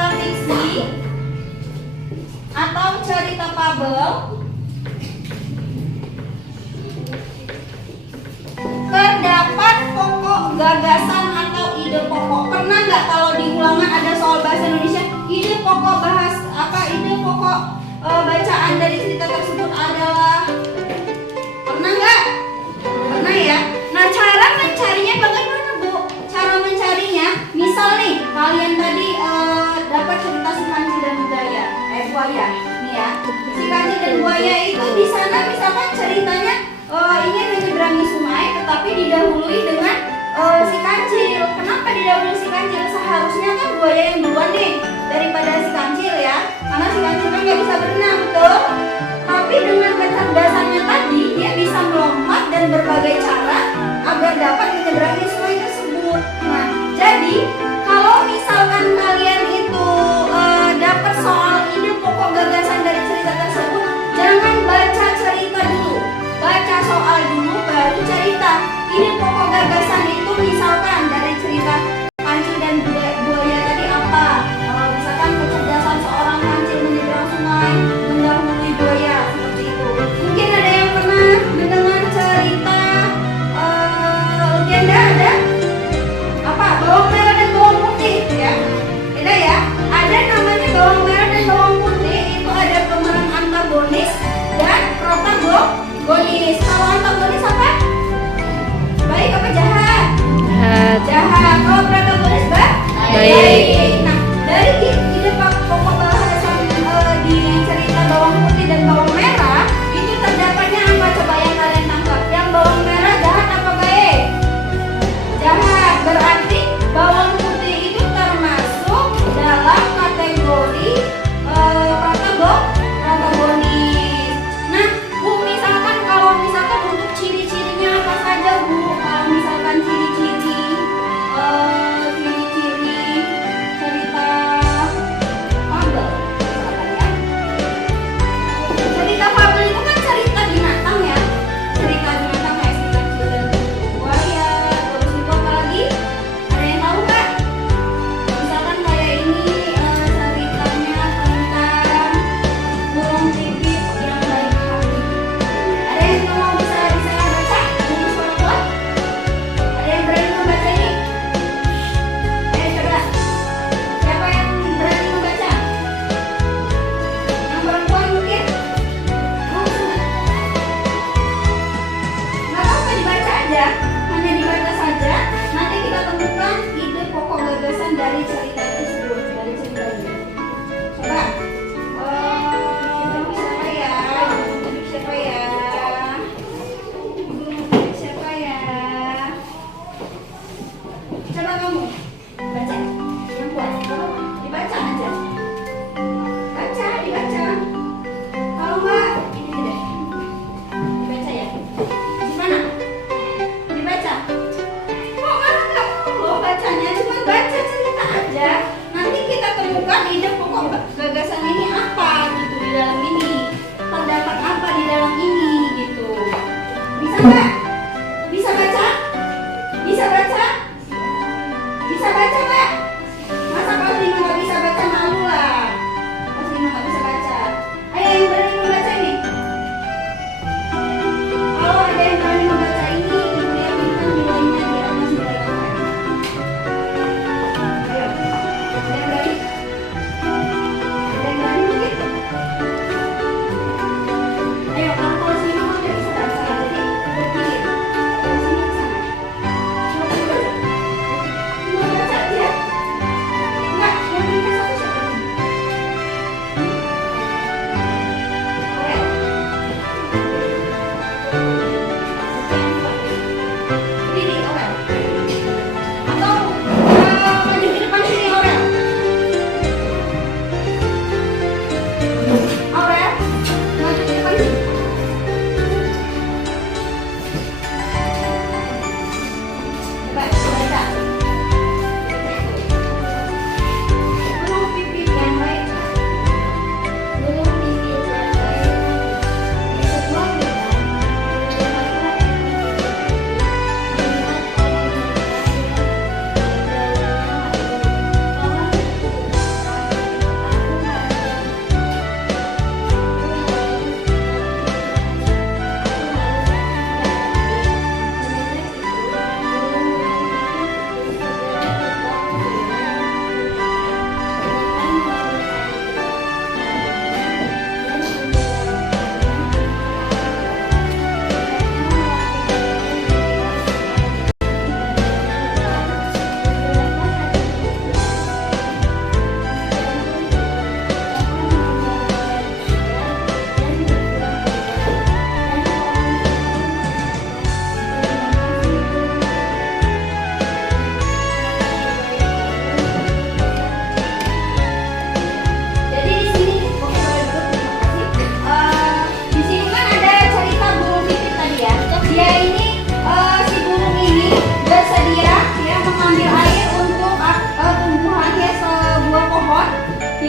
cerita fiksi atau cerita fabel terdapat pokok gagasan atau ide pokok. Pernah nggak kalau di ulangan ada soal bahasa Indonesia, ide pokok ide pokok bacaan dari cerita tersebut adalah, pernah nggak? Pernah ya. Nah, cara mencarinya bagaimana, Bu? Cara mencarinya, misal nih kalian tadi dapat cerita si kancil dan buaya, nih ya. Si kancil dan buaya itu di sana misalkan ceritanya ingin menyeberangi sungai, tetapi didahului dengan si kancil. Kenapa didahului si kancil? Seharusnya kan buaya yang duluan nih daripada si kancil ya, karena si kancil kan nggak bisa berenang, betul? Tapi dengan kecerdasannya tadi, dia bisa melompat dan berbagai cara agar dapat menyeberangi sungai tersebut. Nah, jadi kalau misalkan kalian itu dapat soal ide pokok gagasan dari cerita tersebut, jangan baca cerita dulu, baca soal dulu baru cerita. Ide pokok gagasan itu misalkan dari cerita kancil dan buaya tadi apa? Misalkan kecerdasan seorang kancil menyeberang sungai, mendahului buaya, seperti itu. Mungkin ada yang pernah mendengar cerita, oke,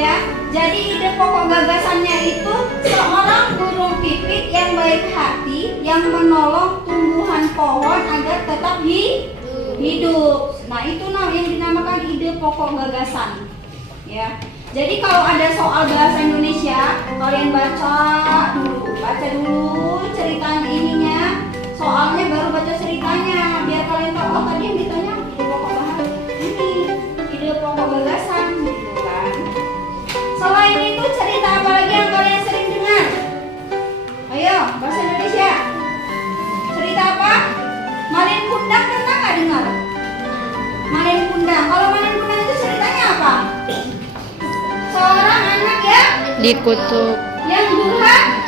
ya. Jadi ide pokok gagasannya itu seorang burung pipit yang baik hati yang menolong tumbuhan pohon agar tetap hidup. Nah, itu yang dinamakan ide pokok gagasan. Ya. Jadi kalau ada soal bahasa Indonesia, kalian baca dulu ceritanya ininya, soalnya baru baca ceritanya biar kalian tahu oh tadi yang ditanya ide pokok bahasa ini, ide pokok gagasan gitu kan. Selain itu cerita apa lagi yang kalian sering dengar? Ayo, bahasa Indonesia. Cerita apa? Malin Kundang pernah nggak dengar? Malin Kundang. Kalau Malin Kundang itu ceritanya apa? Seorang anak yang Dikutuk. durhaka